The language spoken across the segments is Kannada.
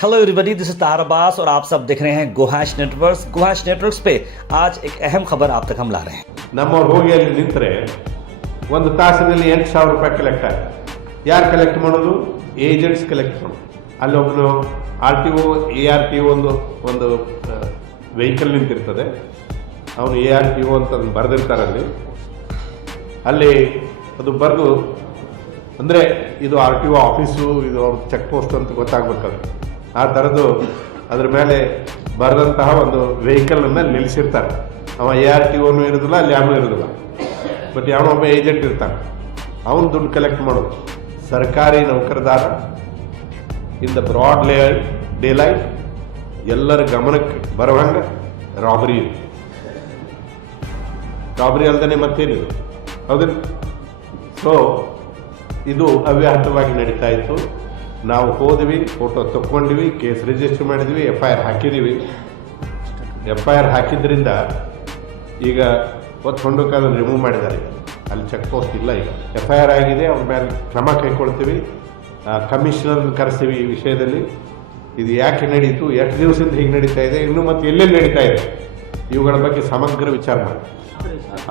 हेलो एवरीबॉडी, दिस इज तार अब्बास और आप सब देख रहे हैं गोहाश नेटवर्क्स। गोहाश नेटवर्क्स पे आज एक अहम खबर आप तक हम ला रहे हैं। ನಮ್ಮವ್ರು ಹೋಗಿ ಅಲ್ಲಿ ನಿಂತರೆ ಒಂದು ತಾಸಿನಲ್ಲಿ 8,000 ರೂಪಾಯಿ ಕಲೆಕ್ಟ್ ಆಗುತ್ತೆ. ಯಾರು ಕಲೆಕ್ಟ್ ಮಾಡೋದು? ಏಜೆಂಟ್ಸ್ ಕಲೆಕ್ಟ್ ಮಾಡೋದು. ಅಲ್ಲೊಬ್ಬನು RTO ARTO ಒಂದು ವೆಹಿಕಲ್ ನಿಂತಿರ್ತದೆ. ಅವನು ARTO ಅಂತ ಬರೆದಿರ್ತಾರಲ್ಲಿ. ಅಲ್ಲಿ ಅದು ಬರೆದು ಅಂದರೆ ಇದು RTO ಆಫೀಸು, ಇದು ಅವ್ರ ಚೆಕ್ ಪೋಸ್ಟ್ ಅಂತ ಗೊತ್ತಾಗಬೇಕಾದ್ರೆ ಆ ಥರದ್ದು ಅದ್ರ ಮೇಲೆ ಬರೆದಂತಹ ಒಂದು ವೆಹಿಕಲನ್ನು ನಿಲ್ಲಿಸಿರ್ತಾರೆ. ಅವ ARTOನೂ ಇರೋದಿಲ್ಲ, ಅಲ್ಲಿ ಯಾವನೂ ಇರೋದಿಲ್ಲ. ಬಟ್ ಯಾವನೋ ಒಬ್ಬ ಏಜೆಂಟ್ ಇರ್ತಾನೆ, ಅವನು ದುಡ್ಡು ಕಲೆಕ್ಟ್ ಮಾಡೋದು. ಸರ್ಕಾರಿ ನೌಕರದಾರ in the broad daylight ಎಲ್ಲರ ಗಮನಕ್ಕೆ ಬರುವಂಗೆ ರಾಬರಿ ಅಲ್ಲದೆ ಮತ್ತೇನಿದೆ, ಹೌದಿಲ್ಲ? ಸೊ ಇದು ಅವ್ಯಾಹತವಾಗಿ ನಡೀತಾ ಇತ್ತು. ನಾವು ಹೋದ್ವಿ, ಫೋಟೋ ತಗೊಂಡ್ವಿ, ಕೇಸ್ ರಿಜಿಸ್ಟರ್ ಮಾಡಿದ್ವಿ, FIR ಹಾಕಿದ್ದೀವಿ. FIR ಹಾಕಿದ್ರಿಂದ ಈಗ ಹೊಂಡಕ್ಕೆ ಅದನ್ನು ರಿಮೂವ್ ಮಾಡಿದ್ದಾರೆ. ಅಲ್ಲಿ ಚೆಕ್ ಪೋಸ್ಟ್ ಇಲ್ಲ. ಈಗ FIR ಆಗಿದೆ, ಅವ್ರ ಮೇಲೆ ಕ್ರಮ ಕೈಗೊಳ್ತೀವಿ. ಕಮಿಷನರ್ನ ಕರೆಸ್ತೀವಿ ಈ ವಿಷಯದಲ್ಲಿ. ಇದು ಯಾಕೆ ನಡೀತು, ಎಷ್ಟು ದಿವಸದಿಂದ ಹೀಗೆ ನಡೀತಾ ಇದೆ, ಇನ್ನೂ ಮತ್ತೆ ಎಲ್ಲೆಲ್ಲಿ ನಡೀತಾ ಇದೆ, ಇವುಗಳ ಬಗ್ಗೆ ಸಮಗ್ರ ವಿಚಾರ ಮಾಡಿ.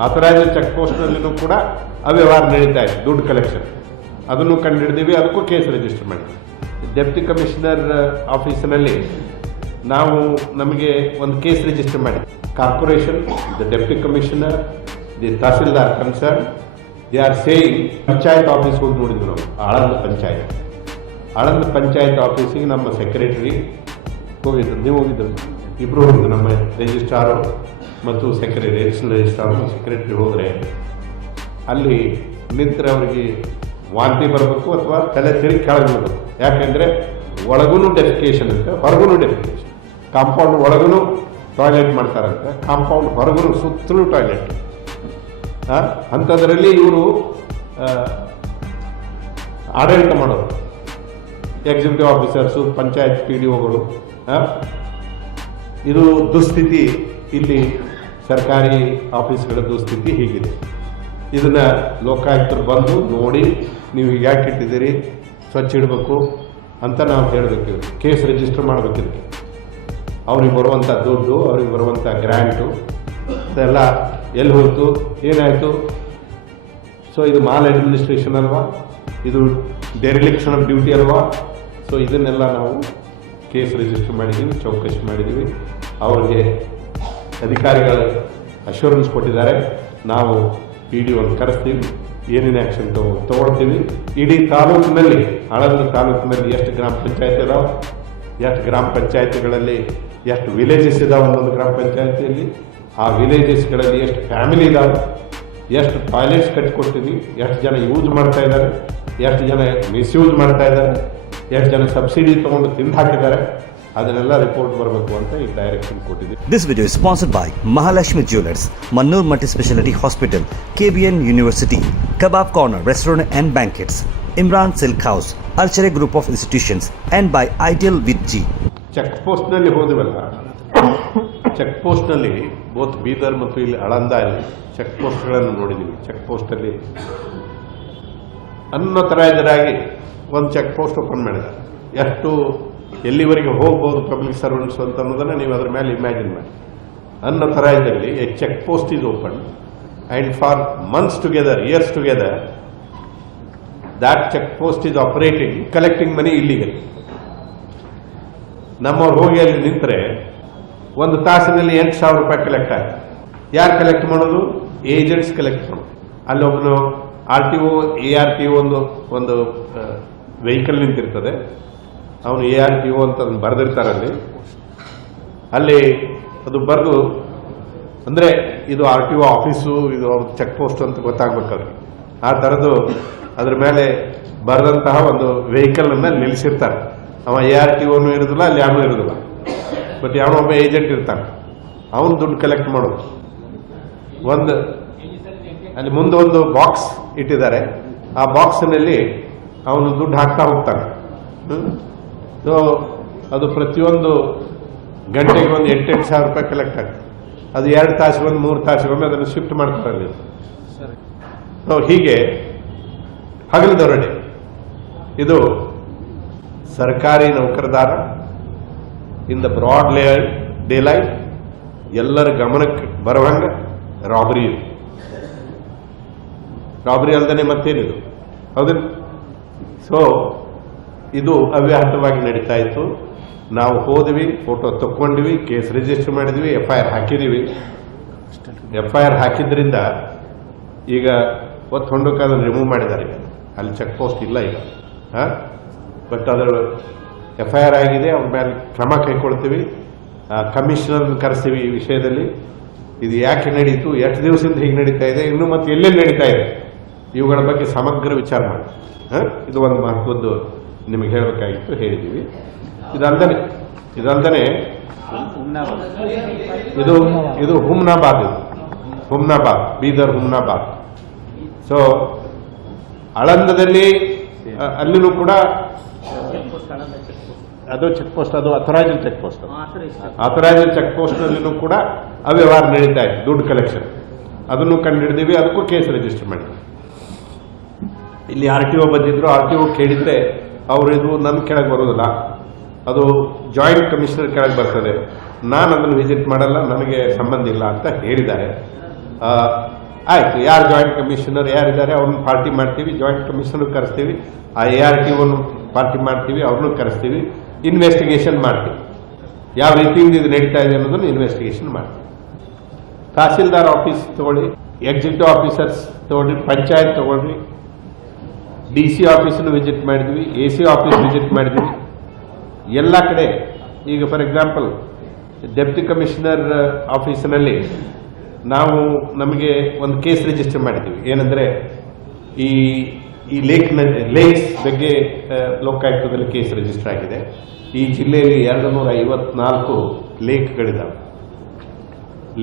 ಆಥರೈಸ್ಡ್ ಚೆಕ್ ಪೋಸ್ಟ್ನಲ್ಲಿನೂ ಕೂಡ ಅವ್ಯವಹಾರ ನಡೀತಾ ಇದೆ, ದುಡ್ಡು ಕಲೆಕ್ಷನ್. ಅದನ್ನು ಕಂಡುಹಿಡಿದೀವಿ, ಅದಕ್ಕೂ ಕೇಸ್ ರಿಜಿಸ್ಟರ್ ಮಾಡಿ. ಡೆಪ್ಟಿ ಕಮಿಷನರ್ ಆಫೀಸಿನಲ್ಲಿ ನಮಗೆ ಒಂದು ಕೇಸ್ ರಿಜಿಸ್ಟರ್ ಮಾಡಿ. Corporation, the deputy commissioner, the tahsildar concern, they are saying panchayat ಆಫೀಸ್ಗೆ ಹೋಗಿ ನೋಡಿದ್ವಿ ನಾವು. ಆಳಂದ ಪಂಚಾಯತ್ ಆಫೀಸಿಗೆ ನಮ್ಮ ಸೆಕ್ರೆಟರಿ ಹೋಗಿದ್ರು. ನೀವು ಹೋಗಿದ್ರು, ಇಬ್ಬರು ಹೋಗಿದ್ರು. ನಮ್ಮ ರಿಜಿಸ್ಟ್ರಾರು ಮತ್ತು ಅಡಿಷನಲ್ ರಿಜಿಸ್ಟ್ರಾರು ಸೆಕ್ರೆಟರಿ ಹೋದರೆ ಅಲ್ಲಿ ನಿಂತರೆ ಅವರಿಗೆ ವಾಂತಿ ಬರಬೇಕು ಅಥವಾ ತಲೆ ತಿರುಗಿ ಕೆಳಗೆ ಬರಬೇಕು. ಯಾಕೆಂದರೆ ಒಳಗೂ ಡೆಫಿಕೇಶನ್ ಅಂತ, ಹೊರಗೂ ಡೆಫಿಕೇಶನ್. ಕಾಂಪೌಂಡ್ ಒಳಗೂ ಟಾಯ್ಲೆಟ್ ಮಾಡ್ತಾರಂತೆ, ಕಾಂಪೌಂಡ್ ಹೊರಗೂ ಸುತ್ತಲೂ ಟಾಯ್ಲೆಟ್. ಅಂಥದ್ರಲ್ಲಿ ಇವರು ಆಡಳಿತ ಮಾಡೋರು, ಎಕ್ಸಿಕ್ಯೂಟಿವ್ ಆಫೀಸರ್ಸು, ಪಂಚಾಯತ್ PDOಗಳು. ಇದು ದುಸ್ಥಿತಿ, ಇಲ್ಲಿ ಸರ್ಕಾರಿ ಆಫೀಸ್ಗಳ ದುಸ್ಥಿತಿ ಹೀಗಿದೆ. ಇದನ್ನು ಲೋಕಾಯುಕ್ತರು ಬಂದು ನೋಡಿ, ನೀವು ಈಗ ಯಾಕೆ ಇಟ್ಟಿದ್ದೀರಿ, ಸ್ವಚ್ಛ ಇಡಬೇಕು ಅಂತ ನಾವು ಹೇಳಬೇಕು. ಕೇಸ್ ರಿಜಿಸ್ಟರ್ ಮಾಡಬೇಕಿದೆ. ಅವ್ರಿಗೆ ಬರುವಂಥ ದುಡ್ಡು, ಅವ್ರಿಗೆ ಬರುವಂಥ ಗ್ರ್ಯಾಂಟು ಅದೆಲ್ಲ ಎಲ್ಲಿ ಹೋಯಿತು, ಏನಾಯಿತು. ಸೊ ಇದು ಮಾಲ್ ಅಡ್ಮಿನಿಸ್ಟ್ರೇಷನ್ ಅಲ್ವಾ, ಇದು ಡೆರಿಲಿಕ್ಷನ್ ಆಫ್ ಡ್ಯೂಟಿ ಅಲ್ವಾ. ಸೊ ಇದನ್ನೆಲ್ಲ ನಾವು ಕೇಸ್ ರಿಜಿಸ್ಟರ್ ಮಾಡಿದ್ದೀವಿ, ಚೌಕಶಿ ಮಾಡಿದ್ದೀವಿ. ಅವ್ರಿಗೆ ಅಧಿಕಾರಿಗಳು ಅಶ್ಯೂರೆನ್ಸ್ ಕೊಟ್ಟಿದ್ದಾರೆ, ನಾವು PDOನ ಕರೆಸ್ತೀವಿ, ಏನೇನು ಆ್ಯಕ್ಷನ್ ತೊಗೊಳ್ತೀವಿ. ಇಡೀ ತಾಲೂಕಿನಲ್ಲಿ, ಆಳಂದ ತಾಲೂಕಿನಲ್ಲಿ ಎಷ್ಟು ಗ್ರಾಮ ಪಂಚಾಯತ್ ಇದಾವೆ, ಎಷ್ಟು ಗ್ರಾಮ ಪಂಚಾಯತ್ಗಳಲ್ಲಿ ಎಷ್ಟು ವಿಲೇಜಸ್ ಇದಾವೆ, ಒಂದೊಂದು ಗ್ರಾಮ ಪಂಚಾಯತಿಯಲ್ಲಿ ಆ ವಿಲೇಜಸ್ಗಳಲ್ಲಿ ಎಷ್ಟು ಫ್ಯಾಮಿಲಿ ಇದಾವೆ, ಎಷ್ಟು ಟಾಯ್ಲೆಟ್ಸ್ ಕಟ್ಟಿಕೊಡ್ತೀವಿ, ಎಷ್ಟು ಜನ ಯೂಸ್ ಮಾಡ್ತಾ ಇದ್ದಾರೆ, ಎಷ್ಟು ಜನ ಮಿಸ್ಯೂಸ್ ಮಾಡ್ತಾ ಇದ್ದಾರೆ, ಎಷ್ಟು ಜನ ಸಬ್ಸಿಡಿ ತೊಗೊಂಡು ತಿಂದು ಹಾಕಿದ್ದಾರೆ, ಅದನ್ನೆಲ್ಲ ರಿಪೋರ್ಟ್ ಬರಬೇಕು ಅಂತ ಈ ಡೈರೆಕ್ಷನ್ ಕೊಟ್ಟಿದ್ದೀವಿ. This video is sponsored by Mahalakshmi Jewelers, Mannur Multi-Speciality Hospital, KBN University, Kebab Corner Restaurant and Banquets, Imran Silk House, Archery Group of Institutions, and by Ideal with G. Check ಪೋಸ್ಟ್ನಲ್ಲಿ ಹೋದವಲ್ಲ, ಚೆಕ್ ಪೋಸ್ಟ್ನಲ್ಲಿ ಬೋತ್ ಬೀದರ್ ಮತ್ತು ಇಲ್ಲಿ ಆಳಂದಲ್ಲಿ ಚೆಕ್ ಪೋಸ್ಟ್ಗಳನ್ನು ನೋಡಿದ್ದೀವಿ. ಚೆಕ್ ಪೋಸ್ಟಲ್ಲಿ ಅನ್ಅಥರೈಸ್ಡಾಗಿ ಒಂದು ಚೆಕ್ ಪೋಸ್ಟ್ ಓಪನ್ ಮಾಡಿದ್ದಾರೆ. ಎಷ್ಟು ಎಲ್ಲಿವರೆಗೆ ಹೋಗ್ಬೋದು ಪಬ್ಲಿಕ್ ಸರ್ವೆಂಟ್ಸ್ ಅಂತ ಅನ್ನೋದನ್ನು ನೀವು ಅದ್ರ ಮೇಲೆ ಇಮ್ಯಾಜಿನ್ ಮಾಡಿ. ಅನ್ಅಥರೈಸ್ಡಲ್ಲಿ a check post is open and for months together, years together, that check post is operating, collecting money illegal. ನಮ್ಮವ್ರು ಹೋಗಿ ಅಲ್ಲಿ ನಿಂತರೆ ಒಂದು ತಾಸಿನಲ್ಲಿ 8,000 ರೂಪಾಯಿ ಕಲೆಕ್ಟ್ ಆಗುತ್ತೆ. ಯಾರು ಕಲೆಕ್ಟ್ ಮಾಡೋದು? ಏಜೆಂಟ್ಸ್ ಕಲೆಕ್ಟ್ ಮಾಡೋದು. ಅಲ್ಲೊಬ್ಬನು RTO ARTO ಒಂದು ವೆಹಿಕಲ್ ನಿಂತಿರ್ತದೆ. ಅವನು ARTO ಅಂತ ಬರೆದಿರ್ತಾರಲ್ಲಿ. ಅಲ್ಲಿ ಅದು ಬರೆದು ಅಂದರೆ ಇದು RTO ಆಫೀಸು, ಇದು ಅವ್ರ ಚೆಕ್ ಪೋಸ್ಟ್ ಅಂತ ಗೊತ್ತಾಗಬೇಕಾದ್ರೆ ಆ ಥರದ್ದು ಅದ್ರ ಮೇಲೆ ಬರೆದಂತಹ ಒಂದು ವೆಹಿಕಲನ್ನು ನಿಲ್ಲಿಸಿರ್ತಾರೆ. ಅವ ARTOನೂ ಇರೋದಿಲ್ಲ, ಅಲ್ಲಿ ಯಾವನೂ ಇರೋದಿಲ್ಲ. ಬಟ್ ಯಾವನೋ ಒಬ್ಬ ಏಜೆಂಟ್ ಇರ್ತಾನೆ, ಅವನು ದುಡ್ಡು ಕಲೆಕ್ಟ್ ಮಾಡೋದು. ಅಲ್ಲಿ ಮುಂದೆ ಒಂದು ಬಾಕ್ಸ್ ಇಟ್ಟಿದ್ದಾರೆ, ಆ ಬಾಕ್ಸ್ನಲ್ಲಿ ಅವನು ದುಡ್ಡು ಹಾಕ್ತಾ ಹೋಗ್ತಾನೆ. ಸೊ ಅದು ಪ್ರತಿಯೊಂದು ಗಂಟೆಗೆ ಒಂದು 8,000 ರೂಪಾಯಿ ಕಲೆಕ್ಟ್ ಆಗ್ತದೆ. ಅದು 2 ತಾಸಿಗೊಮ್ಮೆ 3 ತಾಸಿಗೊಮ್ಮೆ ಅದನ್ನು ಶಿಫ್ಟ್ ಮಾಡ್ತಾರೆ. ಸೊ ಹೀಗೆ ಹಗಲು ದರೋಡೆ. ಇದು ಸರ್ಕಾರಿ ನೌಕರದಾರ in the broad daylight ಎಲ್ಲರ ಗಮನಕ್ಕೆ ಬರುವಂಗೆ ರಾಬರಿ ಅಲ್ಲದೆ ಮತ್ತೇನಿದು ಹೌದಿಲ್ಲ. ಸೊ ಇದು ಅವ್ಯಾಹತವಾಗಿ ನಡೀತಾ ಇತ್ತು. ನಾವು ಹೋದ್ವಿ, ಫೋಟೋ ತಕ್ಕೊಂಡ್ವಿ, ಕೇಸ್ ರಿಜಿಸ್ಟರ್ ಮಾಡಿದ್ವಿ, FIR ಹಾಕಿದ್ದೀವಿ. FIR ಹಾಕಿದ್ರಿಂದ ಈಗ ಒತ್ತು ಹೊಂಡಕ್ಕೆ ಅದನ್ನು ರಿಮೂವ್ ಮಾಡಿದ್ದಾರೆ. ಈಗ ಅಲ್ಲಿ ಚೆಕ್ ಪೋಸ್ಟ್ ಇಲ್ಲ ಈಗ. ಬಟ್ ಅದರ FIR ಆಗಿದೆ, ಅವ್ರ ಮೇಲೆ ಕ್ರಮ ಕೈಗೊಳ್ತೀವಿ. ಕಮಿಷನರ್ನ ಕರೆಸ್ತೀವಿ ಈ ವಿಷಯದಲ್ಲಿ. ಇದು ಯಾಕೆ ನಡೀತು, ಎಷ್ಟು ದಿವಸದಿಂದ ಹೀಗೆ ನಡೀತಾ ಇದೆ, ಇನ್ನು ಮತ್ತೆ ಎಲ್ಲೆಲ್ಲಿ ನಡೀತಾ ಇದೆ, ಇವುಗಳ ಬಗ್ಗೆ ಸಮಗ್ರ ವಿಚಾರ ಮಾಡಿ. ಇದು ಒಂದು ಮಹತ್ವದ್ದು ನಿಮಗೆ ಹೇಳಬೇಕಾಗಿತ್ತು, ಹೇಳಿದ್ದೀವಿ. ಇದಲ್ದೇ ಇದು ಹುಮ್ನಾಬಾದ್ ಬೀದರ್ ಹುಮ್ನಾಬಾದ್. ಸೊ ಆಳಂದದಲ್ಲಿ ಅಲ್ಲಿನೂ ಕೂಡ ಅದು ಚೆಕ್ ಪೋಸ್ಟ್, ಅದು authorised check post. Authorised check ಪೋಸ್ಟ್ನಲ್ಲಿನೂ ಕೂಡ ಅವ್ಯವಹಾರ ನಡೀತಾ ಇತ್ತು, ದುಡ್ಡು ಕಲೆಕ್ಷನ್. ಅದನ್ನು ಕಂಡುಹಿಡಿದೀವಿ, ಅದಕ್ಕೂ ಕೇಸ್ ರಿಜಿಸ್ಟರ್ ಮಾಡಿದ್ವಿ. ಇಲ್ಲಿ RTO ಬಂದಿದ್ರು, RTO ಕೇಳಿದ್ರೆ ಅವರು ಇದು ನನ್ನ ಕೆಳಗೆ ಬರೋದಿಲ್ಲ, ಅದು ಜಾಯಿಂಟ್ ಕಮಿಷನರ್ ಕೆಳಗೆ ಬರ್ತದೆ, ನಾನು ಅದನ್ನು ವಿಸಿಟ್ ಮಾಡಲ್ಲ, ನನಗೆ ಸಂಬಂಧ ಇಲ್ಲ ಅಂತ ಹೇಳಿದ್ದಾರೆ. ಆಯ್ತು, ಯಾರು ಜಾಯಿಂಟ್ ಕಮಿಷನರ್ ಯಾರಿದ್ದಾರೆ ಅವ್ರನ್ನ ಪಾರ್ಟಿ ಮಾಡ್ತೀವಿ, ಜಾಯಿಂಟ್ ಕಮಿಷನರ್ ಕರೆಸ್ತೀವಿ, ಆ ARTOವನ್ನು ಪಾರ್ಟಿ ಮಾಡ್ತೀವಿ, ಅವ್ರನ್ನೂ ಕರೆಸ್ತೀವಿ, ಇನ್ವೆಸ್ಟಿಗೇಷನ್ ಮಾಡ್ತೀವಿ. ಯಾವ ರೀತಿಯಿಂದ ಇದು ನಡೀತಾ ಇದೆ ಅನ್ನೋದನ್ನು ಇನ್ವೆಸ್ಟಿಗೇಷನ್ ಮಾಡ್ತೀವಿ. ತಹಸೀಲ್ದಾರ್ ಆಫೀಸ್ ತಗೊಳ್ಳಿ, ಎಕ್ಸಿಕ್ಯೂಟಿವ್ ಆಫೀಸರ್ಸ್ ತಗೊಳ್ಳಿ, ಪಂಚಾಯತ್ ತಗೊಳ್ಳಿ, DC ಆಫೀಸನ್ನು ವಿಸಿಟ್ ಮಾಡಿದ್ವಿ, AC ಆಫೀಸ್ ವಿಸಿಟ್ ಮಾಡಿದ್ವಿ. ಎಲ್ಲ ಕಡೆ ಈಗ ಫಾರ್ ಎಕ್ಸಾಂಪಲ್ ಡೆಪ್ಟಿ ಕಮಿಷನರ್ ಆಫೀಸಿನಲ್ಲಿ ನಮಗೆ ಒಂದು ಕೇಸ್ ರಿಜಿಸ್ಟರ್ ಮಾಡಿದ್ದೀವಿ. ಏನಂದರೆ ಈ ಲೇಕ್ಸ್ ಬಗ್ಗೆ ಲೋಕಾಯುಕ್ತದಲ್ಲಿ ಕೇಸ್ ರಿಜಿಸ್ಟರ್ ಆಗಿದೆ. ಈ ಜಿಲ್ಲೆಯಲ್ಲಿ 254 ಲೇಕ್ಗಳಿದ್ದಾವೆ.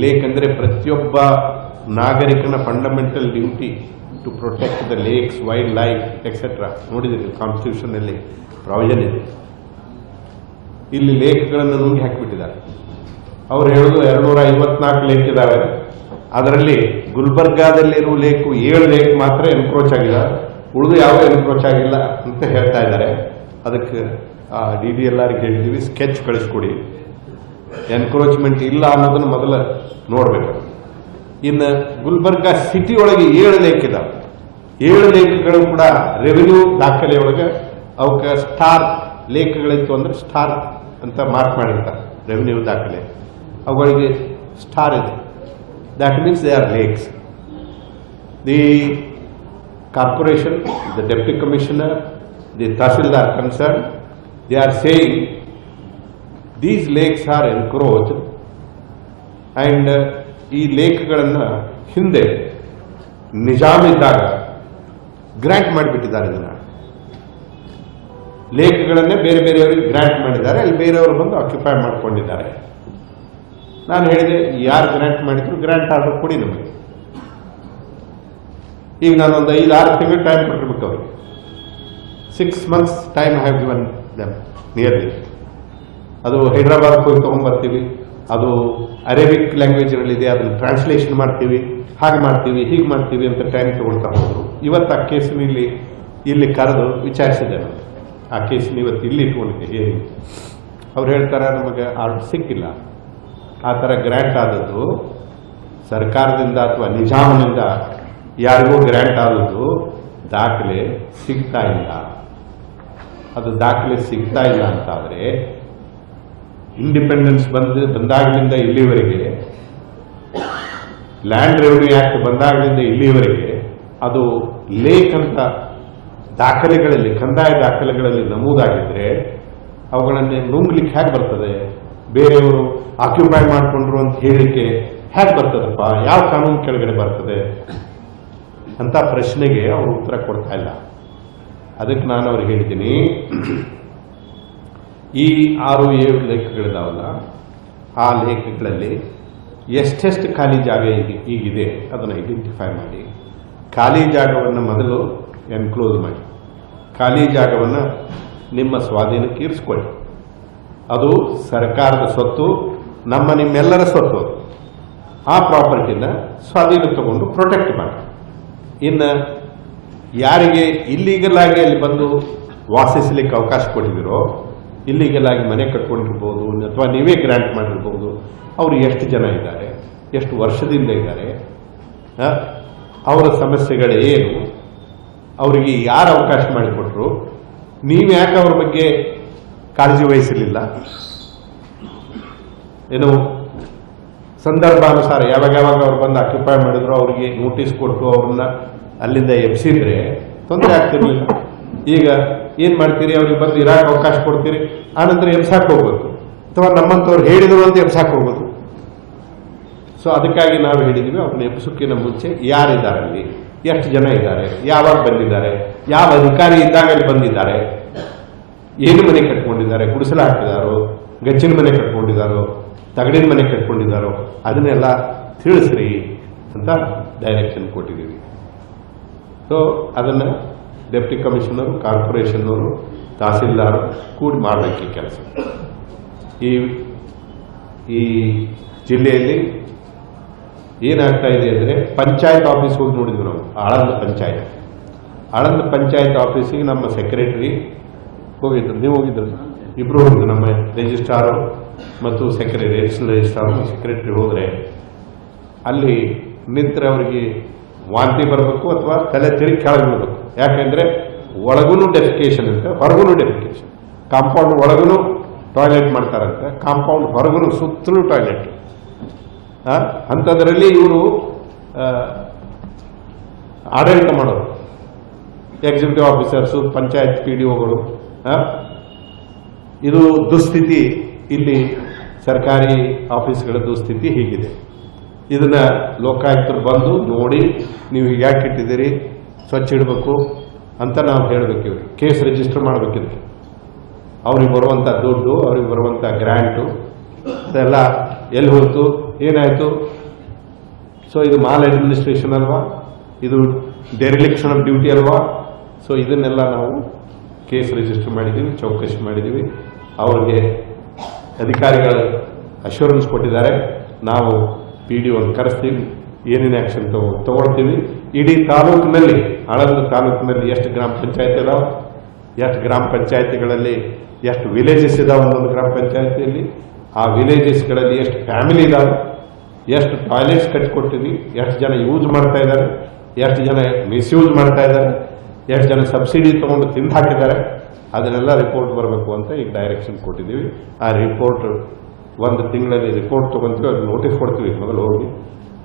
ಲೇಕ್ ಅಂದರೆ ಪ್ರತಿಯೊಬ್ಬ ನಾಗರಿಕನ fundamental duty to protect the lakes, wildlife etcetera. ನೋಡಿದ್ದೀರಿ, ಕಾನ್ಸ್ಟಿಟ್ಯೂಷನ್ನಲ್ಲಿ ಪ್ರಾವಿಷನ್ ಇದೆ. ಇಲ್ಲಿ ಲೇಕ್ಗಳನ್ನು ನುಂಗಿ ಹಾಕಿಬಿಟ್ಟಿದ್ದಾರೆ. ಅವ್ರು ಹೇಳೋದು 254 ಲೇಕ್ ಇದ್ದಾವೆ, ಅದರಲ್ಲಿ ಗುಲ್ಬರ್ಗಾದಲ್ಲಿರುವ ಲೇಕು 7 ಲೇಕ್ ಮಾತ್ರ ಎನ್ಕ್ರೋಚ್ ಆಗಿದೆ, ಉಳಿದು ಯಾವ ಎನ್ಕ್ರೋಚ್ ಆಗಿಲ್ಲ ಅಂತ ಹೇಳ್ತಾ ಇದ್ದಾರೆ. ಅದಕ್ಕೆ DDLRಗೆ ಹೇಳಿದ್ದೀವಿ, ಸ್ಕೆಚ್ ಕಳಿಸ್ಕೊಡಿ, ಎನ್ಕ್ರೋಚ್ಮೆಂಟ್ ಇಲ್ಲ ಅನ್ನೋದನ್ನು ಮೊದಲು ನೋಡಬೇಕು. ಇನ್ನು ಗುಲ್ಬರ್ಗಾ ಸಿಟಿ ಒಳಗೆ 7 ಲೇಕ್ ಇದ್ದಾವೆ. 7 ಲೇಕ್ಗಳು ಕೂಡ ರೆವಿನ್ಯೂ ದಾಖಲೆಯೊಳಗೆ ಅವಕ್ಕೆ ಸ್ಟಾರ್ ಲೇಕ್ಗಳಿತ್ತು ಅಂದರೆ ಸ್ಟಾರ್ ಅಂತ ಮಾರ್ಕ್ ಮಾಡಿರ್ತಾರೆ ರೆವಿನ್ಯೂ ದಾಖಲೆ. ಅವುಗಳಿಗೆ ಸ್ಟಾರ್ ಇದೆ. That means they are lakes. The corporation, the deputy commissioner, the tahsildar concern, they are saying these lakes are encroached and ಈ ಲೇಕ್ಗಳನ್ನು ಹಿಂದೆ ನಿಜಾಮ್ ಇದ್ದಾಗ ಗ್ರಾಂಟ್ ಮಾಡಿಬಿಟ್ಟಿದ್ದಾರೆ. ಇದನ್ನು ಲೇಕ್ಗಳನ್ನೇ ಬೇರೆ ಬೇರೆಯವರಿಗೆ ಗ್ರಾಂಟ್ ಮಾಡಿದ್ದಾರೆ, ಅಲ್ಲಿ ಬೇರೆಯವರು ಬಂದು ಆಕ್ಯುಪೈ ಮಾಡ್ಕೊಂಡಿದ್ದಾರೆ. ನಾನು ಹೇಳಿದೆ, ಯಾರು ಗ್ರಾಂಟ್ ಮಾಡಿದ್ರು ಗ್ರಾಂಟ್ ಆರ್ಡರ್ ಕೊಡಿ ನಮಗೆ. ಈಗ ನಾನೊಂದು 5-6 ತಿಂಗಳು ಟೈಮ್ ಕೊಟ್ಟಿರ್ಬೇಕು ಅವ್ರಿಗೆ. 6 months time have given them nearly. ಅದು ಹೈದ್ರಾಬಾದ್ ಹೋಗಿ ತೊಗೊಂಡ್ಬರ್ತೀವಿ, ಅದು ಅರೇಬಿಕ್ ಲ್ಯಾಂಗ್ವೇಜ್ನಲ್ಲಿದೆ, ಅದನ್ನು ಟ್ರಾನ್ಸ್ಲೇಷನ್ ಮಾಡ್ತೀವಿ, ಹಾಗೆ ಮಾಡ್ತೀವಿ, ಹೀಗೆ ಮಾಡ್ತೀವಿ ಅಂತ ಟೈಮ್ ತೊಗೊಳ್ತಾ ಹೋದರು. ಇವತ್ತು ಆ ಕೇಸನ್ನು ಇಲ್ಲಿ ಕರೆದು ವಿಚಾರಿಸಿದೆ ನಾನು. ಆ ಕೇಸನ್ನು ಇವತ್ತು ಇಲ್ಲಿ ಇಟ್ಕೊಂಡಿದ್ದೆ. ಹೇಗೆ ಅವ್ರು ಹೇಳ್ತಾರೆ, ನಮಗೆ ಆರ್ಡರ್ ಸಿಕ್ಕಿಲ್ಲ. ಆ ಥರ ಗ್ರ್ಯಾಂಟ್ ಆದದ್ದು ಸರ್ಕಾರದಿಂದ ಅಥವಾ ನಿಜಾಮನಿಂದ ಯಾರಿಗೂ ಗ್ರ್ಯಾಂಟ್ ಆದದ್ದು ದಾಖಲೆ ಸಿಗ್ತಾ ಇಲ್ಲ. ಅದು ದಾಖಲೆ ಸಿಗ್ತಾ ಇಲ್ಲ ಅಂತಾದರೆ ಇಂಡಿಪೆಂಡೆನ್ಸ್ ಬಂದಾಗಲಿಂದ ಇಲ್ಲಿವರೆಗೆ, ಲ್ಯಾಂಡ್ ರೆವಿನ್ಯೂ ಆ್ಯಕ್ಟ್ ಬಂದಾಗಲಿಂದ ಇಲ್ಲಿವರೆಗೆ ಅದು ಲೇಕ್ ಅಂತ ದಾಖಲೆಗಳಲ್ಲಿ, ಕಂದಾಯ ದಾಖಲೆಗಳಲ್ಲಿ ನಮೂದಾಗಿದ್ದರೆ ಅವುಗಳನ್ನು ನುಂಗ್ಲಿಕ್ಕೆ ಹೇಗೆ ಬರ್ತದೆ? ಬೇರೆಯವರು ಆಕ್ಯುಪೈ ಮಾಡಿಕೊಂಡ್ರು ಅಂತ ಹೇಳಲಿಕ್ಕೆ ಹೇಗೆ ಬರ್ತದಪ್ಪ? ಯಾವ ಕಾನೂನು ಕೆಳಗಡೆ ಬರ್ತದೆ ಅಂತ ಪ್ರಶ್ನೆಗೆ ಅವರು ಉತ್ತರ ಕೊಡ್ತಾ ಇಲ್ಲ. ಅದಕ್ಕೆ ನಾನು ಅವ್ರಿಗೆ ಹೇಳಿದ್ದೀನಿ, ಈ 6-7 ಲೇಕ್ಗಳಿದಾವಲ್ಲ, ಆ ಲೇಕ್ಗಳಲ್ಲಿ ಎಷ್ಟೆಷ್ಟು ಖಾಲಿ ಜಾಗ ಈಗಿದೆ ಅದನ್ನು ಐಡೆಂಟಿಫೈ ಮಾಡಿ, ಖಾಲಿ ಜಾಗವನ್ನು ಮೊದಲು ಎನ್ಕ್ಲೋಸ್ ಮಾಡಿ, ಖಾಲಿ ಜಾಗವನ್ನು ನಿಮ್ಮ ಸ್ವಾಧೀನಕ್ಕೆ ಇರಿಸ್ಕೊಳ್ಳಿ. ಅದು ಸರ್ಕಾರದ ಸ್ವತ್ತು, ನಿಮ್ಮೆಲ್ಲರ ಸ್ವತ್ತು. ಆ ಪ್ರಾಪರ್ಟಿನ ಸ್ವಾಧೀನ ತಗೊಂಡು ಪ್ರೊಟೆಕ್ಟ್ ಮಾಡಿ. ಇನ್ನು ಯಾರಿಗೆ ಇಲ್ಲೀಗಲ್ ಆಗಿ ಅಲ್ಲಿ ಬಂದು ವಾಸಿಸಲಿಕ್ಕೆ ಅವಕಾಶ ಕೊಟ್ಟಿದ್ದೀರೋ ಇಲ್ಲಿಗೆಲ್ ಆಗಿ ಮನೆ ಕಟ್ಕೊಂಡಿರ್ಬೋದು ಅಥವಾ ನೀವೇ ಗ್ರಾಂಟ್ ಮಾಡಿರ್ಬೋದು. ಅವರು ಎಷ್ಟು ಜನ ಇದ್ದಾರೆ, ಎಷ್ಟು ವರ್ಷದಿಂದ ಇದ್ದಾರೆ, ಅವರ ಸಮಸ್ಯೆಗಳು ಏನು, ಅವರಿಗೆ ಯಾರು ಅವಕಾಶ ಮಾಡಿಕೊಟ್ರು, ನೀವು ಯಾಕೆ ಅವ್ರ ಬಗ್ಗೆ ಕಾಳಜಿ ವಹಿಸಲಿಲ್ಲ? ಏನು ಸಂದರ್ಭಾನುಸಾರ ಯಾವಾಗ ಅವ್ರು ಬಂದು ಆಕ್ಯುಪೈ ಮಾಡಿದ್ರು ಅವ್ರಿಗೆ ನೋಟಿಸ್ ಕೊಟ್ಟು ಅವ್ರನ್ನ ಅಲ್ಲಿಂದ ಎಬ್ಸಿದ್ರೆ ತೊಂದರೆ ಆಗ್ತಿರ್ಲಿಲ್ಲ. ಈಗ ಏನು ಮಾಡ್ತೀರಿ, ಅವ್ರಿಗೆ ಬಂದು ಇರಾಕ್ ಅವಕಾಶ ಕೊಡ್ತೀರಿ, ಆನಂತರ ಎಬ್ಸಾಕ್ ಹೋಗ್ಬೇಕು, ಅಥವಾ ನಮ್ಮಂಥವ್ರು ಹೇಳಿದ್ರು ಅಂತ ಎಬ್ಸಾಕ್ ಹೋಗೋದು. ಸೊ ಅದಕ್ಕಾಗಿ ನಾವು ಹೇಳಿದ್ವಿ, ಅವ್ರನ್ನ ಎಬ್ಸೋಕ್ಕಿಂತ ಮುಂಚೆ ಯಾರಿದ್ದಾರೆ ಅಲ್ಲಿ, ಎಷ್ಟು ಜನ ಇದ್ದಾರೆ, ಯಾವಾಗ ಬಂದಿದ್ದಾರೆ, ಯಾವ ಅಧಿಕಾರಿ ಇದ್ದಾಗ ಅಲ್ಲಿ ಬಂದಿದ್ದಾರೆ, ಏನು ಮನೆ ಕಟ್ಕೊಂಡಿದ್ದಾರೆ, ಗುಡಿಸಲು ಹಾಕಿದಾರೋ, ಗಚ್ಚಿನ ಮನೆ ಕಟ್ಕೊಂಡಿದ್ದಾರೋ, ತಗಡಿನ ಮನೆ ಕಟ್ಕೊಂಡಿದ್ದಾರೋ, ಅದನ್ನೆಲ್ಲ ತಿಳಿಸ್ರಿ ಅಂತ ಡೈರೆಕ್ಷನ್ ಕೊಟ್ಟಿದ್ದೀವಿ. ಸೊ ಅದನ್ನು ಡೆಪ್ಟಿ ಕಮಿಷನರು, ಕಾರ್ಪೊರೇಷನ್ನವರು, ತಹಸೀಲ್ದಾರ್ ಕೂಡಿ ಮಾಡಬೇಕು ಈ ಕೆಲಸ. ಈ ಜಿಲ್ಲೆಯಲ್ಲಿ ಏನಾಗ್ತಾ ಇದೆ ಅಂದರೆ, ಪಂಚಾಯತ್ ಆಫೀಸ್ ಹೋಗಿ ನೋಡಿದ್ವಿ ನಾವು. ಆಳಂದ ಪಂಚಾಯತ್ ಆಫೀಸಿಗೆ ನಮ್ಮ ಸೆಕ್ರೆಟರಿ ಹೋಗಿದ್ರು, ನೀವು ಹೋಗಿದ್ರು, ಇಬ್ಬರು ಹೋಗಿದ್ರು, ನಮ್ಮ ರಿಜಿಸ್ಟ್ರಾರು ಮತ್ತು ಸೆಕ್ರೆಟರಿ, ಅಡಿಷನಲ್ ರಿಜಿಸ್ಟ್ರಾರ್ ಸೆಕ್ರೆಟರಿ ಹೋದರೆ ಅಲ್ಲಿ ನಿಂತರೆ ಅವರಿಗೆ ವಾಂತಿ ಬರಬೇಕು ಅಥವಾ ತಲೆ ತಿರುಗಿ ಕೆಳಗೆ ಬರಬೇಕು. ಯಾಕೆಂದರೆ ಒಳಗೂ ಡೆಫಿಕೇಶನ್ ಅಂತ, ಹೊರಗೂ ಡೆಫಿಕೇಶನ್. ಕಾಂಪೌಂಡ್ ಒಳಗೂ ಟಾಯ್ಲೆಟ್ ಮಾಡ್ತಾರಂತೆ, ಕಾಂಪೌಂಡ್ ಹೊರಗೂ ಸುತ್ತಲೂ ಟಾಯ್ಲೆಟ್. ಅಂಥದ್ರಲ್ಲಿ ಇವರು ಆಡಳಿತ ಮಾಡೋರು, ಎಕ್ಸಿಕ್ಯೂಟಿವ್ ಆಫೀಸರ್ಸು, ಪಂಚಾಯತ್ PDOಗಳು. ಇದು ದುಸ್ಥಿತಿ, ಇಲ್ಲಿ ಸರ್ಕಾರಿ ಆಫೀಸ್ಗಳ ದುಸ್ಥಿತಿ ಹೀಗಿದೆ. ಇದನ್ನ ಲೋಕಾಯುಕ್ತರು ಬಂದು ನೋಡಿ, ನೀವು ಈಗ ಯಾಕೆ ಇಟ್ಟಿದ್ದೀರಿ, ಸ್ವಚ್ಛ ಇಡಬೇಕು ಅಂತ ನಾವು ಹೇಳಬೇಕು. ಇವ್ರಿಗೆ ಕೇಸ್ ರಿಜಿಸ್ಟರ್ ಮಾಡಬೇಕಿದ್ರೆ ಅವ್ರಿಗೆ ಬರುವಂಥ ದುಡ್ಡು, ಅವ್ರಿಗೆ ಬರುವಂಥ ಗ್ರ್ಯಾಂಟು ಅದೆಲ್ಲ ಎಲ್ಲಿ ಹೋಯ್ತು, ಏನಾಯಿತು. ಸೊ ಇದು ಮಾಲ್ ಅಡ್ಮಿನಿಸ್ಟ್ರೇಷನ್ ಅಲ್ವಾ, ಇದು ಡೆರಿಲಿಕ್ಷನ್ ಆಫ್ ಡ್ಯೂಟಿ ಅಲ್ವಾ. ಸೊ ಇದನ್ನೆಲ್ಲ ನಾವು ಕೇಸ್ ರಿಜಿಸ್ಟರ್ ಮಾಡಿದ್ದೀವಿ, ಚೌಕಶಿ ಮಾಡಿದ್ದೀವಿ. ಅವ್ರಿಗೆ ಅಧಿಕಾರಿಗಳು ಅಶ್ಯೂರೆನ್ಸ್ ಕೊಟ್ಟಿದ್ದಾರೆ, ನಾವು PDOವನ್ನು ಕರೆಸ್ತೀವಿ, ಏನೇನು ಆ್ಯಕ್ಷನ್ ತಗೊಳ್ತೀವಿ. ಇಡೀ ತಾಲೂಕಿನಲ್ಲಿ, ಆಳಂದ ತಾಲೂಕಿನಲ್ಲಿ ಎಷ್ಟು ಗ್ರಾಮ ಪಂಚಾಯತ್ ಇದಾವೆ, ಎಷ್ಟು ಗ್ರಾಮ ಪಂಚಾಯತಿಗಳಲ್ಲಿ ಎಷ್ಟು ವಿಲೇಜಸ್ ಇದಾವೆ, ಒಂದೊಂದು ಗ್ರಾಮ ಪಂಚಾಯತಿಯಲ್ಲಿ ಆ ವಿಲೇಜಸ್ಗಳಲ್ಲಿ ಎಷ್ಟು ಫ್ಯಾಮಿಲಿ ಇದಾವೆ, ಎಷ್ಟು ಟಾಯ್ಲೆಟ್ಸ್ ಕಟ್ಟಿಕೊಟ್ಟಿದ್ವಿ, ಎಷ್ಟು ಜನ ಯೂಸ್ ಮಾಡ್ತಾ ಇದ್ದಾರೆ, ಎಷ್ಟು ಜನ ಮಿಸ್ಯೂಸ್ ಮಾಡ್ತಾ ಇದ್ದಾರೆ, ಎಷ್ಟು ಜನ ಸಬ್ಸಿಡಿ ತೊಗೊಂಡು ತಿಂದು ಹಾಕಿದ್ದಾರೆ, ಅದನ್ನೆಲ್ಲ ರಿಪೋರ್ಟ್ ಬರಬೇಕು ಅಂತ ಈಗ ಡೈರೆಕ್ಷನ್ ಕೊಟ್ಟಿದ್ದೀವಿ. ಆ ರಿಪೋರ್ಟ್ ಒಂದು ತಿಂಗಳಲ್ಲಿ ರಿಪೋರ್ಟ್ ತೊಗೊತೀವಿ, ಅವ್ರಿಗೆ ನೋಟಿಸ್ ಕೊಡ್ತೀವಿ. ಮೊದಲು ಹೋಗಿ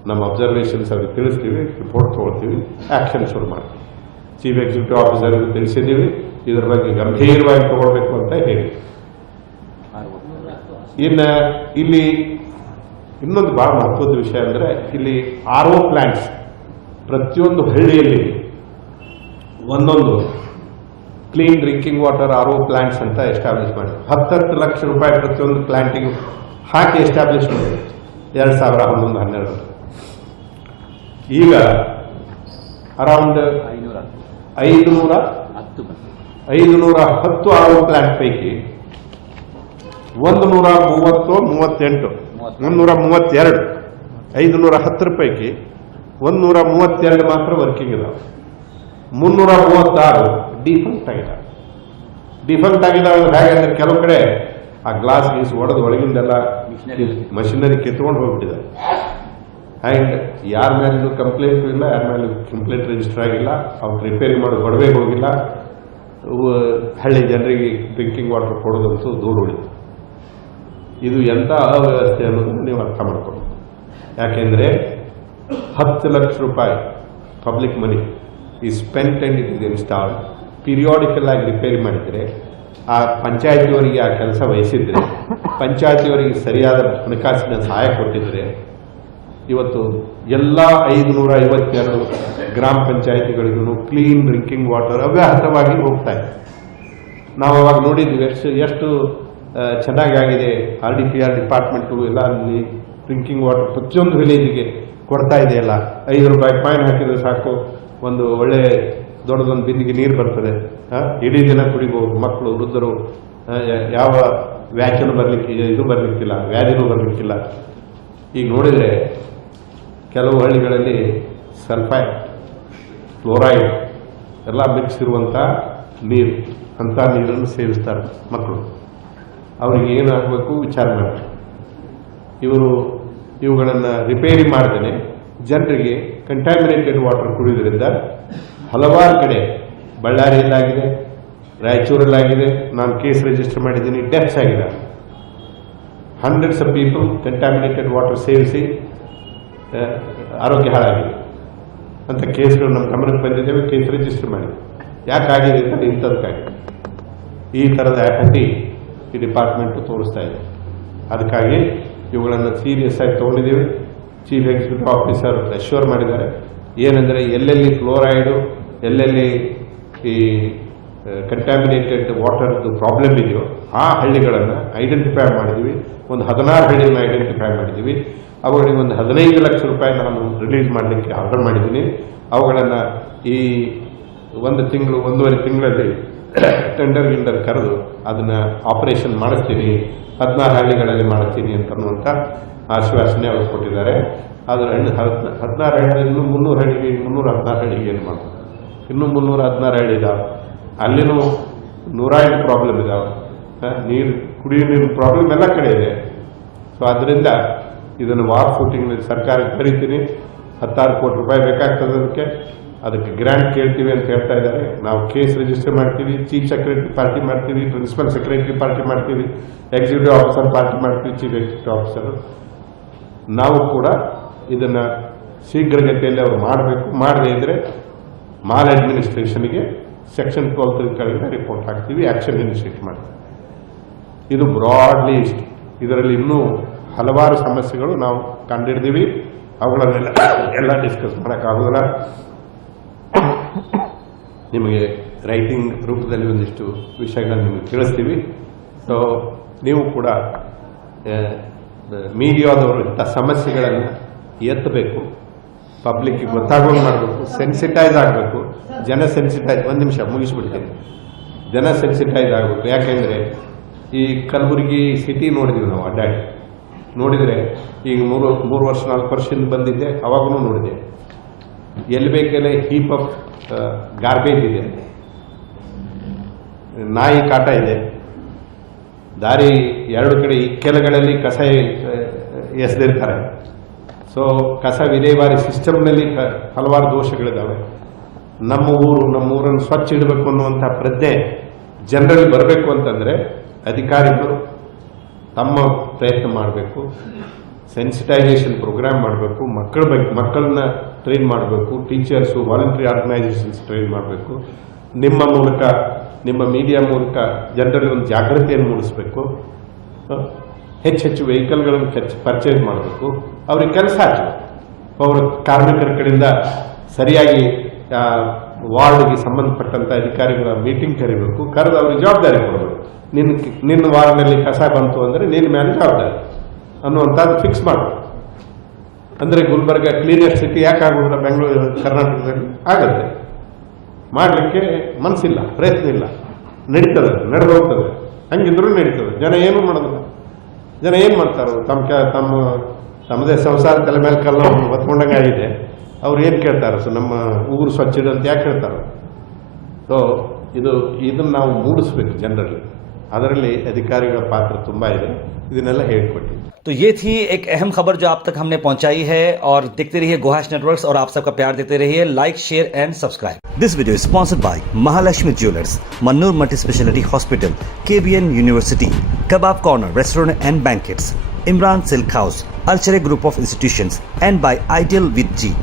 ನಮ್ಮ ಅಬ್ಸರ್ವೇಷನ್ಸ್ ಅವ್ರಿಗೆ ತಿಳಿಸ್ತೀವಿ, ರಿಪೋರ್ಟ್ ತೊಗೊಳ್ತೀವಿ, ಆ್ಯಕ್ಷನ್ ಶುರು ಮಾಡ್ತೀವಿ. ಚೀಫ್ ಎಕ್ಸಿಕ್ಯೂಟಿವ್ ಆಫೀಸರ್ಗೂ ತಿಳಿಸಿದ್ದೀವಿ, ಇದ್ರ ಬಗ್ಗೆ ಗಂಭೀರವಾಗಿ ತಗೊಳ್ಬೇಕು ಅಂತ ಹೇಳಿ. ಇನ್ನು ಇಲ್ಲಿ ಇನ್ನೊಂದು ಭಾಳ ಮಹತ್ವದ ವಿಷಯ ಅಂದರೆ, ಇಲ್ಲಿ RO ಪ್ಲಾಂಟ್ಸ್ ಪ್ರತಿಯೊಂದು ಹಳ್ಳಿಯಲ್ಲಿ ಒಂದೊಂದು clean drinking water RO plants ಅಂತ ಎಸ್ಟಾಬ್ಲಿಷ್ ಮಾಡಿ 10 ಲಕ್ಷ ರೂಪಾಯಿ ಪ್ರತಿಯೊಂದು ಪ್ಲಾಂಟಿಗೂ ಹಾಕಿ ಎಸ್ಟಾಬ್ಲಿಷ್ ಮಾಡಿ 2011-12. ಈಗ ಅರೌಂಡ್ 510 RO ಪ್ಲಾಂಟ್ ಪೈಕಿ 132 510 ಪೈಕಿ 132 ಮಾತ್ರ ವರ್ಕಿಂಗ್ ಇದಾವೆ, 336 ಡಿಫಂಕ್ಟ್ ಆಗಿದ್ದಾವೆ. ಡಿಫಂಕ್ಟ್ ಆಗಿದ್ದಾವೆ ಹೇಗೆ ಅಂದರೆ, ಕೆಲವು ಕಡೆ ಆ ಗ್ಲಾಸ್ ಗೀಸ್ ಒಡೆದು ಒಳಗಿಂದೆಲ್ಲ ಮಷಿನರಿ ಕಿತ್ಕೊಂಡು ಹೋಗ್ಬಿಟ್ಟಿದ್ದಾರೆ. ಆ್ಯಂಡ್ ಯಾರ ಮೇಲೂ ಕಂಪ್ಲೇಂಟು ಇಲ್ಲ, ಯಾರ ಮೇಲೂ ಕಂಪ್ಲೇಂಟ್ ರಿಜಿಸ್ಟರ್ ಆಗಿಲ್ಲ, ಅವ್ರು ರಿಪೇರಿ ಮಾಡೋ ಗೊಡವೆಗೆ ಹೋಗಿಲ್ಲ. ಹಳ್ಳಿ ಜನರಿಗೆ ಡ್ರಿಂಕಿಂಗ್ ವಾಟರ್ ಕೊಡೋದಂತೂ ದೂರ ಉಳಿತು. ಇದು ಎಂಥ ಅವ್ಯವಸ್ಥೆ ಅನ್ನೋದನ್ನು ನೀವು ಅರ್ಥ ಮಾಡ್ಕೊಂಡು. ಯಾಕೆಂದರೆ 10 ಲಕ್ಷ ರೂಪಾಯಿ ಪಬ್ಲಿಕ್ ಮನಿ ಈ spent and it is installed. Periodical ಆಗಿ ರಿಪೇರಿ ಮಾಡಿದರೆ, ಆ ಪಂಚಾಯತಿಯವರಿಗೆ ಆ ಕೆಲಸ ವಹಿಸಿದರೆ, ಪಂಚಾಯತಿಯವರಿಗೆ ಸರಿಯಾದ ಹಣಕಾಸಿನ ಸಹಾಯ ಕೊಟ್ಟಿದ್ದರೆ, ಇವತ್ತು ಎಲ್ಲ 552 ಗ್ರಾಮ ಪಂಚಾಯತಿಗಳಿಗೂ ಕ್ಲೀನ್ ಡ್ರಿಂಕಿಂಗ್ ವಾಟರ್ ಅವ್ಯಾಹತವಾಗಿ ಹೋಗ್ತಾ ಇದೆ. ನಾವು ಅವಾಗ ನೋಡಿದ್ವಿ ಎಷ್ಟು ಚೆನ್ನಾಗಿ ಆಗಿದೆ. RDPR ಡಿಪಾರ್ಟ್ಮೆಂಟು ಎಲ್ಲ ಅಲ್ಲಿ ಡ್ರಿಂಕಿಂಗ್ ವಾಟರ್ ಪ್ರತಿಯೊಂದು ವಿಲೇಜಿಗೆ ಕೊಡ್ತಾ ಇದೆಯಲ್ಲ. 5 ರೂಪಾಯಿ ಕಾಯಿನ್ ಹಾಕಿದರೆ ಸಾಕು, ಒಂದು ಒಳ್ಳೆ ದೊಡ್ಡದೊಂದು ಬಿಂದಿಗೆ ನೀರು ಬರ್ತದೆ, ಇಡೀ ದಿನ ಕುಡಿಬೋದು. ಮಕ್ಕಳು, ವೃದ್ಧರು, ಯಾವ ವ್ಯಾಖ್ಯಾನ ಬರಲಿಕ್ಕಿಲ್ಲ, ವ್ಯಾಧಿನೂ ಬರಲಿಕ್ಕಿಲ್ಲ. ಈಗ ನೋಡಿದರೆ ಕೆಲವು ಹಳ್ಳಿಗಳಲ್ಲಿ ಸಲ್ಫೈಡ್, ಕ್ಲೋರೈಡ್ ಎಲ್ಲ ಮಿಕ್ಸ್ ಇರುವಂಥ ನೀರು, ಅಂಥ ನೀರನ್ನು ಸೇವಿಸ್ತಾರೆ ಮಕ್ಕಳು. ಅವರಿಗೆ ಏನು ಆಗಬೇಕು ವಿಚಾರ ಮಾಡಬೇಕು. ಇವುಗಳನ್ನು ರಿಪೇರಿ ಮಾಡ್ದೇ ಜನರಿಗೆ ಕಂಟ್ಯಾಮಿನೇಟೆಡ್ ವಾಟರ್ ಕುಡಿಯೋದ್ರಿಂದ ಹಲವಾರು ಕಡೆ ಬಳ್ಳಾರಿಯಲ್ಲಾಗಿದೆ, ರಾಯಚೂರಲ್ಲಾಗಿದೆ, ನಾನು ಕೇಸ್ ರಿಜಿಸ್ಟರ್ ಮಾಡಿದ್ದೀನಿ, ಡೆತ್ಸ್ ಆಗಿದೆ. Hundreds of people contaminated water ಸೇವಿಸಿ ಆರೋಗ್ಯ ಹಾಳಾಗಿದೆ ಅಂತ ಕೇಸ್ಗಳು ನಮ್ಮ ಗಮನಕ್ಕೆ ಬಂದಿದ್ದೇವೆ, ಕೇಸ್ ರಿಜಿಸ್ಟರ್ ಮಾಡಿದೆ. ಯಾಕಾಗಿದೆ ಅಂತ ಇಂಥದಕ್ಕಾಗಿದೆ. ಈ ಥರದ ಆ್ಯಪಟಿ ಈ ಡಿಪಾರ್ಟ್ಮೆಂಟು ತೋರಿಸ್ತಾ ಇದೆ. ಅದಕ್ಕಾಗಿ ಇವುಗಳನ್ನು ಸೀರಿಯಸ್ ಆಗಿ ತೊಗೊಂಡಿದ್ದೀವಿ. ಚೀಫ್ ಎಕ್ಸಿಕ್ಯೂಟಿವ್ ಆಫೀಸರ್ ಅಶ್ಯೂರ್ ಮಾಡಿದ್ದಾರೆ. ಏನೆಂದರೆ ಎಲ್ಲೆಲ್ಲಿ ಫ್ಲೋರೈಡು, ಎಲ್ಲೆಲ್ಲಿ ಈ ಕಂಟ್ಯಾಮಿನೇಟೆಡ್ ವಾಟರ್ದು ಪ್ರಾಬ್ಲಮ್ ಇದೆಯೋ ಆ ಹಳ್ಳಿಗಳನ್ನು ಐಡೆಂಟಿಫೈ ಮಾಡಿದ್ದೀವಿ. ಒಂದು 16 ಹಳ್ಳಿಯನ್ನು ಐಡೆಂಟಿಫೈ ಮಾಡಿದ್ದೀವಿ. ಅವುಗಳಿಗೆ ಒಂದು 15 ಲಕ್ಷ ರೂಪಾಯಿ ನಾನು ರಿಲೀಸ್ ಮಾಡಲಿಕ್ಕೆ ಆರ್ಡರ್ ಮಾಡಿದ್ದೀನಿ. ಅವುಗಳನ್ನು ಈ 1.5 ತಿಂಗಳಲ್ಲಿ ಟೆಂಡರ್ ಕರೆದು ಅದನ್ನು ಆಪರೇಷನ್ ಮಾಡಿಸ್ತೀನಿ, 16 ಹಳ್ಳಿಗಳಲ್ಲಿ ಮಾಡ್ತೀನಿ ಅಂತನ್ನುವಂಥ ಆಶ್ವಾಸನೆ ಅವರು ಕೊಟ್ಟಿದ್ದಾರೆ. ಆದರೆ 16 ಹಳ್ಳಿ, ಇನ್ನೂ 300 ಹಳ್ಳಿಗೆ, 316 ಹಳ್ಳಿಗೆ ಏನು ಮಾಡ್ತಾರೆ? ಇನ್ನೂ 316 ಹಳ್ಳಿ ಇದ್ದಾವೆ. ಅಲ್ಲಿನೂ 108 ಪ್ರಾಬ್ಲಮ್ ಇದ್ದಾವೆ. ನೀರು, ಕುಡಿಯೋ ನೀರು ಪ್ರಾಬ್ಲಮ್ ಎಲ್ಲ ಕಡೆ ಇದೆ. ಸೊ ಆದ್ದರಿಂದ ಇದನ್ನು ವಾರ್ ಫೂಟಿಂಗ್ನಲ್ಲಿ ಸರ್ಕಾರಕ್ಕೆ ಕರಿತೀನಿ. 16 ಕೋಟಿ ರೂಪಾಯಿ ಬೇಕಾಗ್ತದೆ. ಅದಕ್ಕೆ ಗ್ರ್ಯಾಂಟ್ ಕೇಳ್ತೀವಿ ಅಂತ ಹೇಳ್ತಾ ಇದ್ದಾರೆ. ನಾವು ಕೇಸ್ ರಿಜಿಸ್ಟರ್ ಮಾಡ್ತೀವಿ, ಚೀಫ್ ಸೆಕ್ರೆಟರಿ ಪಾರ್ಟಿ ಮಾಡ್ತೀವಿ, ಪ್ರಿನ್ಸಿಪಲ್ ಸೆಕ್ರೆಟರಿ ಪಾರ್ಟಿ ಮಾಡ್ತೀವಿ, ಎಕ್ಸಿಕ್ಯೂಟಿವ್ ಆಫೀಸರ್ ಪಾರ್ಟಿ ಮಾಡ್ತೀವಿ, ಚೀಫ್ ಎಕ್ಸಿಕ್ಯೂಟಿವ್ ಆಫೀಸರು. ನಾವು ಕೂಡ ಇದನ್ನು ಶೀಘ್ರಗತಿಯಲ್ಲಿ ಅವರು ಮಾಡಬೇಕು. ಮಾಡದೇ ಇದ್ದರೆ ಮಾಲ್ ಅಡ್ಮಿನಿಸ್ಟ್ರೇಷನ್ಗೆ ಸೆಕ್ಷನ್ 12 ಕೆಳಗಡೆ ರಿಪೋರ್ಟ್ ಹಾಕ್ತೀವಿ, ಆ್ಯಕ್ಷನ್ ಇನಿಷಿಯೇಟ್ ಮಾಡ್ತೀವಿ. ಇದು ಬ್ರಾಡ್ಲಿ ಇಷ್ಟು. ಇದರಲ್ಲಿ ಇನ್ನೂ ಹಲವಾರು ಸಮಸ್ಯೆಗಳು ನಾವು ಕಂಡಿಡ್ತೀವಿ. ಅವುಗಳನ್ನೆಲ್ಲ ಡಿಸ್ಕಸ್ ಮಾಡೋಕ್ಕಾಗೋದಿಲ್ಲ. ನಿಮಗೆ ರೈಟಿಂಗ್ ರೂಪದಲ್ಲಿ ಒಂದಿಷ್ಟು ವಿಷಯಗಳನ್ನು ನಿಮಗೆ ತಿಳಿಸ್ತೀವಿ. ಸೊ ನೀವು ಕೂಡ ಮೀಡಿಯಾದವರು ಇಂಥ ಸಮಸ್ಯೆಗಳನ್ನು ಎತ್ತಬೇಕು, ಪಬ್ಲಿಕ್ಗೆ ಗೊತ್ತಾಗೋದು ಮಾಡಬೇಕು, ಸೆನ್ಸಿಟೈಸ್ ಆಗಬೇಕು. ಜನ ಸೆನ್ಸಿಟೈಸ್, ಒಂದು ನಿಮಿಷ ಮುಗಿಸ್ಬಿಡ್ತೀನಿ. ಜನ ಸೆನ್ಸಿಟೈಸ್ ಆಗಬೇಕು. ಯಾಕೆಂದರೆ ಈ ಕಲಬುರಗಿ ಸಿಟಿ ನೋಡಿದ್ವಿ ನಾವು, ಅಡ್ಡಾಡಿ ನೋಡಿದರೆ ಈಗ 3 ವರ್ಷ 4 ವರ್ಷದಿಂದ ಬಂದಿದ್ದೆ, ಅವಾಗೂ ನೋಡಿದೆ. ಎಲ್ಲಿ ಬೇಕೆಲ್ಲ ಹೀಪ್ ಆಫ್ ಗಾರ್ಬೇಜ್ ಇದೆ, ನಾಯಿ ಕಾಟ ಇದೆ, ದಾರಿ 2 ಕಡೆ ಇಕ್ಕೆಲಗಳಲ್ಲಿ ಕಸ ಎಸೆದಿರ್ತಾರೆ. ಸೊ ಕಸ ವಿಲೇವಾರಿ ಸಿಸ್ಟಮ್ನಲ್ಲಿ ಹಲವಾರು ದೋಷಗಳಿದ್ದಾವೆ. ನಮ್ಮೂರನ್ನು ಸ್ವಚ್ಛ ಇಡಬೇಕು ಅನ್ನುವಂಥ ಪ್ರಜ್ಞೆ ಜನರಲ್ಲಿ ಬರಬೇಕು ಅಂತಂದರೆ ಅಧಿಕಾರಿಗಳು ತಮ್ಮ ಪ್ರಯತ್ನ ಮಾಡಬೇಕು. ಸೆನ್ಸಿಟೈಸೇಷನ್ ಪ್ರೋಗ್ರಾಮ್ ಮಾಡಬೇಕು. ಮಕ್ಕಳನ್ನ ಟ್ರೈನ್ ಮಾಡಬೇಕು. ಟೀಚರ್ಸು, ವಾಲಂಟ್ರಿ ಆರ್ಗನೈಸೇಷನ್ಸ್ ಟ್ರೈನ್ ಮಾಡಬೇಕು. ನಿಮ್ಮ ಮೂಲಕ, ನಿಮ್ಮ ಮೀಡಿಯಾ ಮೂಲಕ ಜನರಲ್ಲಿ ಒಂದು ಜಾಗೃತಿಯನ್ನು ಮೂಡಿಸಬೇಕು. ಹೆಚ್ಚೆಚ್ಚು ವೆಹಿಕಲ್ಗಳನ್ನು ಪರ್ಚೇಸ್ ಮಾಡಬೇಕು. ಅವ್ರಿಗೆ ಕೆಲಸ ಆಗಬೇಕು. ಅವರ ಕಾರ್ಮಿಕರ ಕಡೆಯಿಂದ ಸರಿಯಾಗಿ ವಾರ್ಡ್ಗೆ ಸಂಬಂಧಪಟ್ಟಂಥ ಅಧಿಕಾರಿಗಳ ಮೀಟಿಂಗ್ ಕರಿಬೇಕು. ಕರೆದು ಅವ್ರಿಗೆ ಜವಾಬ್ದಾರಿ ಕೊಡಬೇಕು. ನಿನ್ನ ವಾರ್ಡ್ನಲ್ಲಿ ಕಸ ಬಂತು ಅಂದರೆ ನಿನ್ನ ಮೇಲೆ ಜವಾಬ್ದಾರಿ ಅನ್ನುವಂಥದ್ದು ಫಿಕ್ಸ್ ಮಾಡಬೇಕು. ಅಂದರೆ ಗುಲ್ಬರ್ಗ ಕ್ಲೀನೆಸ್ಟ್ ಸಿಟಿ ಯಾಕೆ ಆಗೋದಿಲ್ಲ? ಬೆಂಗಳೂರು, ಕರ್ನಾಟಕದಲ್ಲಿ ಆಗುತ್ತೆ. ಮಾಡಲಿಕ್ಕೆ ಮನಸ್ಸಿಲ್ಲ, ಪ್ರಯತ್ನ ಇಲ್ಲ. ನಡೀತದೆ, ನಡೆದು ಹೋಗ್ತದೆ. ಹಂಗಿದ್ರೂ ನಡೀತದೆ. ಜನ ಏನೂ ಮಾಡೋದಿಲ್ಲ. ಜನ ಏನು ಮಾಡ್ತಾರೆ? ತಮ್ಮದೇ ಸಂಸಾರ ತಲೆ ಮೇಲೆ ಕಲ್ಲು ಹೊತ್ಕೊಂಡಂಗೆ ಆಗಿದೆ. ಅವ್ರು ಏನು ಕೇಳ್ತಾರೆ? ಸೊ ನಮ್ಮ ಊರು ಸ್ವಚ್ಛ ಇಡು ಅಂತ ಯಾಕೆ ಹೇಳ್ತಾರೆ? ಸೊ ಇದನ್ನು ನಾವು ಮೂಡಿಸ್ಬೇಕು ಜನರಲ್ಲಿ. ಅದರಲ್ಲಿ ಅಧಿಕಾರಿಗಳ ಪಾತ್ರ ತುಂಬ ಇದೆ. ಇದನ್ನೆಲ್ಲ ಹೇಳ್ಕೊಟ್ಟು. तो ये थी एक अहम खबर जो आप तक हमने पहुंचाई है, और देखते रहिए गोहाश नेटवर्क्स, और आप सबका प्यार देते रहिए. Like, share and subscribe. This video is sponsored by Mahalakshmi jewellers, Mannur multi speciality hospital, KBN university, kebab corner restaurant and banquets, Imran silk house, अर्चरे group of institutions, and by ideal विद जी.